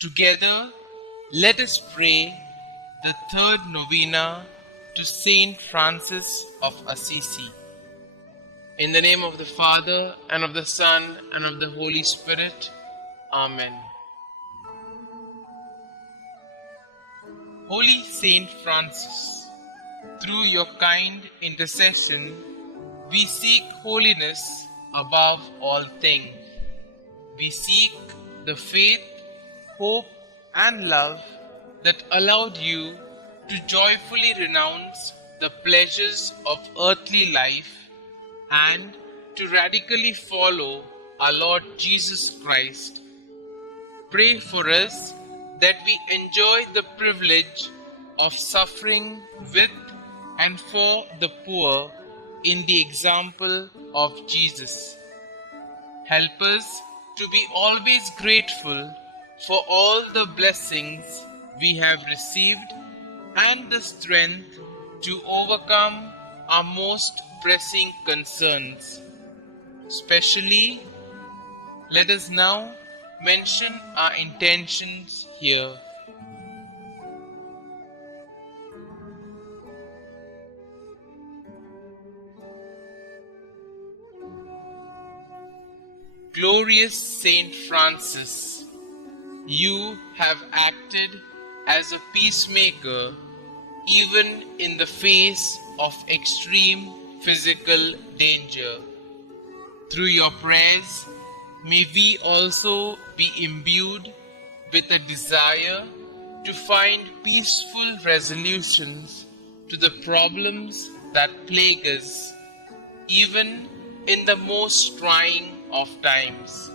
Together, let us pray the third novena to St Francis of Assisi. In the name of the Father, and of the Son, and of the Holy Spirit. Amen. Holy Saint Francis, through your kind intercession, we seek holiness above all things. We seek the faith, hope, and love that allowed you to joyfully renounce the pleasures of earthly life and to radically follow our Lord Jesus Christ. Pray for us that we enjoy the privilege of suffering with and for the poor in the example of Jesus. Help us to be always grateful for all the blessings we have received and the strength to overcome our most pressing concerns. Especially, let us now mention our intentions here. Glorious Saint Francis, you have acted as a peacemaker even in the face of extreme physical danger. Through your prayers, may we also be imbued with a desire to find peaceful resolutions to the problems that plague us, even in the most trying of times.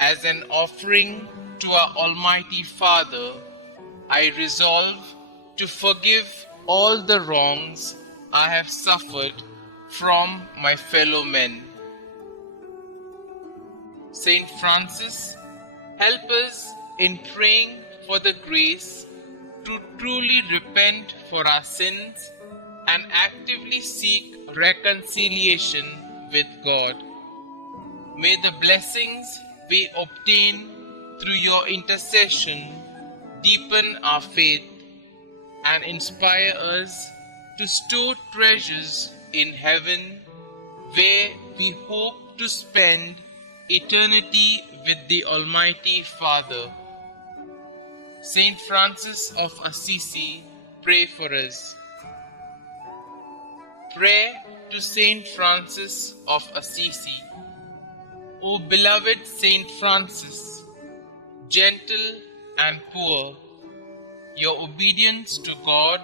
As an offering to our Almighty Father, I resolve to forgive all the wrongs I have suffered from my fellow men. Saint Francis, help us in praying for the grace to truly repent for our sins and actively seek reconciliation with God. May the blessings we obtain through your intercession deepen our faith and inspire us to store treasures in heaven, where we hope to spend eternity with the Almighty Father. St Francis of Assisi, pray for us. Prayer to St Francis of Assisi. O beloved St Francis, gentle and poor, your obedience to God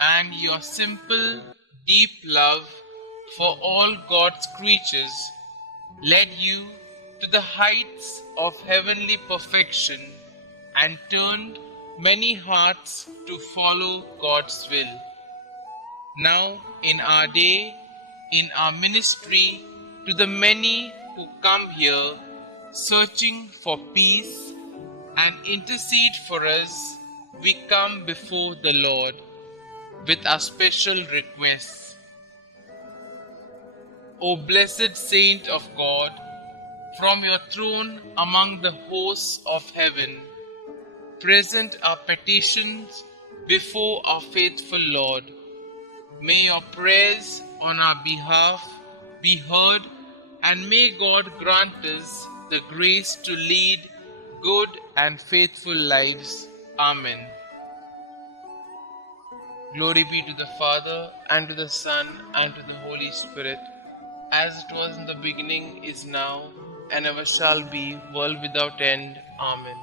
and your simple, deep love for all God's creatures led you to the heights of heavenly perfection and turned many hearts to follow God's will. Now, in our day, in our ministry, to the many who come here searching for peace and intercede for us, we come before the Lord with our special requests. O blessed Saint of God, from your throne among the hosts of heaven, present our petitions before our faithful Lord. May your prayers on our behalf be heard, and may God grant us the grace to lead good and faithful lives. Amen. Glory be to the Father, and to the Son, and to the Holy Spirit, as it was in the beginning, is now, and ever shall be, world without end. Amen.